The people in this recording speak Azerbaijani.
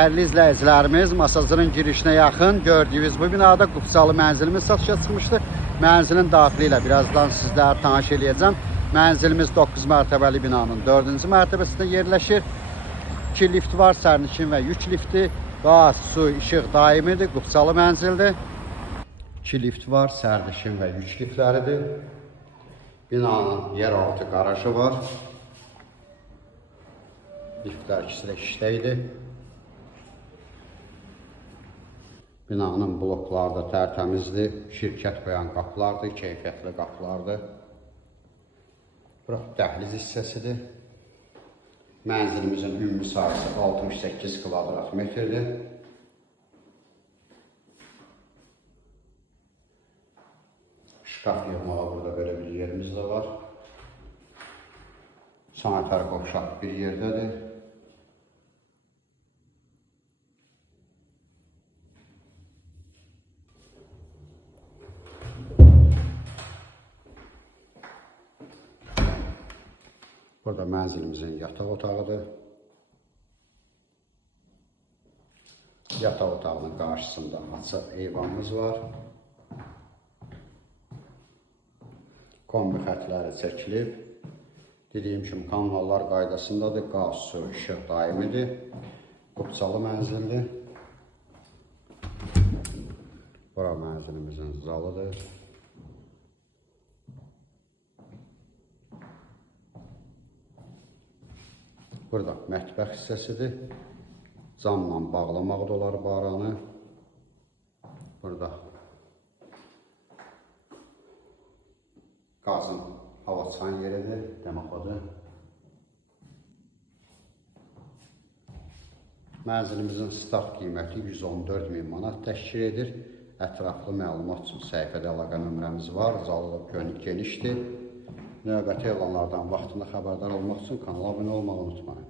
Dəyərli izləyicilərimiz, Masazırın girişinə yaxın gördüyünüz bu binada Qubsalı mənzilimiz satışa çıxmışdı. Mənzilin daxili ilə birazdan sizləri tanış eləyəcəm. Mənzilimiz 9 mərtəbəli binanın 4-cü mərtəbəsində yerləşir. 2 lift var, sərnişin və yük lifti. Qaz, su, işıq daimidir, Qubsalı mənzildir. 2 lift var, sərnişin və yük liftləridir. Binanın yeraltı qarajı var. Liftlər ikisi də işdəydir. Binanın blokları da tərtəmizdir. Şirkət qoyan qapılardır, keyfiyyətli qapılardır. Bura dəhliz hissəsidir. Mənzilimizin ümumi sahəsi 68 kvadrat metrdir. Şkaf yığmağa burada belə bir yerimiz də var. Sanitar qovşaq bir yerdədir. Burada mənzilimizin yataq otağıdır. Yataq otağının qarşısında açıq eyvanımız var. Kombi xətləri çəkilib. Dediyim kimi kanallar qaydasındadır. Qaz, su, işıq daimidir. Qubsalı mənzildir. Bura mənzilimizin zalıdır. Burada mətbəx hissəsidir. Camla bağlamaq da olar bu aranı. Burada qazın hava çıxan yeridir, demək odur. Mənzilimizin start qiyməti 114.000 manat təşkil edir. Ətraflı məlumat üçün səhifədə əlaqə nömrəmiz var. Zalı genişdir. Növbəti elanlardan vaxtında xəbərdar olmaq üçün kanala abunə olmağı unutmayın.